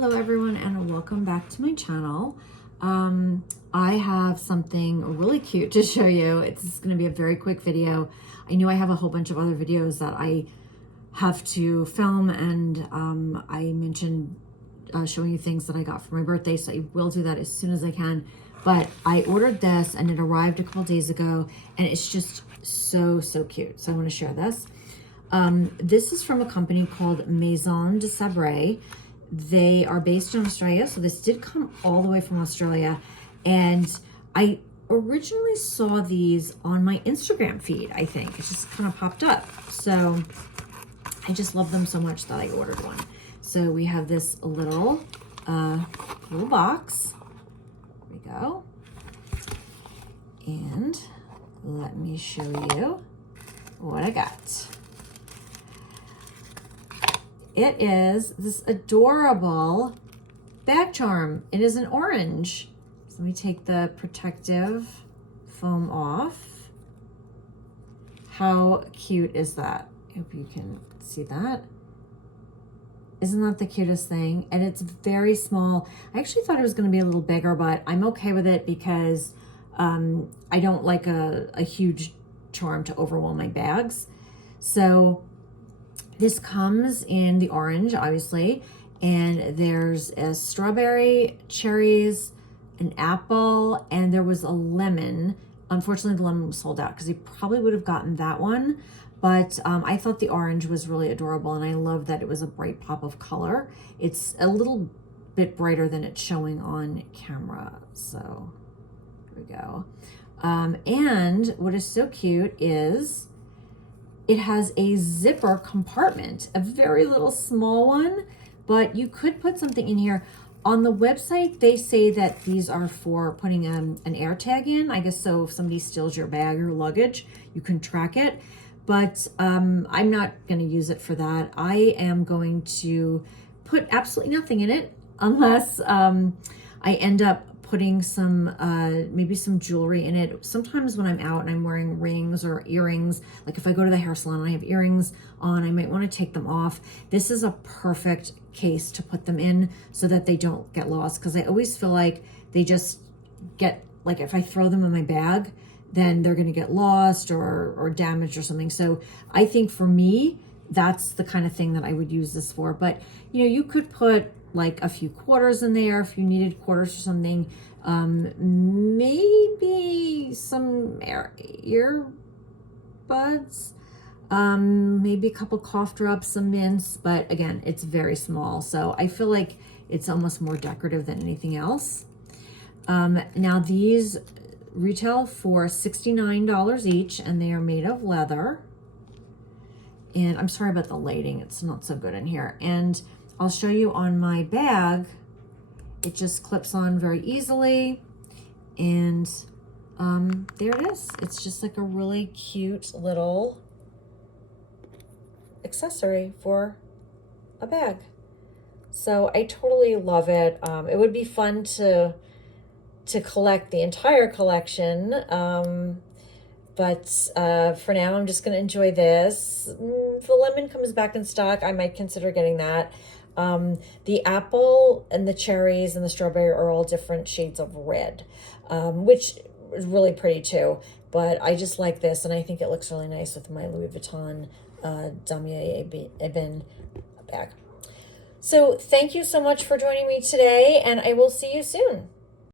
Hello everyone and welcome back to my channel. I have something really cute to show you. It's going to be a very quick video. I know I have a whole bunch of other videos that I have to film, and I mentioned showing you things that I got for my birthday, so I will do that as soon as I can. But I ordered this and it arrived a couple days ago, and it's just so cute. So I want to share this. This is from a company called Maison de Sabre. They are based in Australia, so this did come all the way from Australia. And I originally saw these on my Instagram feed, I think. It just kind of popped up. So I just love them so much that I ordered one. So we have this little box. There we go. And let me show you what I got. It is this adorable bag charm. It is an orange. So let me take the protective foam off. How cute is that? I hope you can see that. Isn't that the cutest thing? And it's very small. I actually thought it was going to be a little bigger, but I'm okay with it because I don't like a huge charm to overwhelm my bags. So this comes in the orange, obviously, and there's a strawberry, cherries, an apple, and there was a lemon. Unfortunately, the lemon was sold out because you probably would have gotten that one. But I thought the orange was really adorable, and I love that it was a bright pop of color. It's a little bit brighter than it's showing on camera. So here we go. And what is so cute is it has a zipper compartment, a very little small one, but you could put something in here. On the website, they say that these are for putting an air tag in. I guess so if somebody steals your bag or luggage, you can track it. But I'm not going to use it for that. I am going to put absolutely nothing in it unless I end up putting some maybe some jewelry in it. Sometimes when I'm out and I'm wearing rings or earrings, like if I go to the hair salon and I have earrings on, I might want to take them off. This is a perfect case to put them in so that they don't get lost, because I always feel like they just get, like if I throw them in my bag, then they're going to get lost or damaged or something. So I think for me, that's the kind of thing that I would use this for. But you know, you could put like a few quarters in there if you needed quarters or something. Maybe some earbuds, maybe a couple cough drops, some mints, but again, it's very small. So I feel like it's almost more decorative than anything else. Now these retail for $69 each, and they are made of leather. And I'm sorry about the lighting, it's not so good in here. And I'll show you on my bag. It just clips on very easily. And there it is. It's just like a really cute little accessory for a bag. So I totally love it. It would be fun to collect the entire collection. But for now, I'm just going to enjoy this. If the lemon comes back in stock, I might consider getting that. The apple and the cherries and the strawberry are all different shades of red, which is really pretty too. But I just like this, and I think it looks really nice with my Louis Vuitton Damier Ebene bag. So thank you so much for joining me today, and I will see you soon.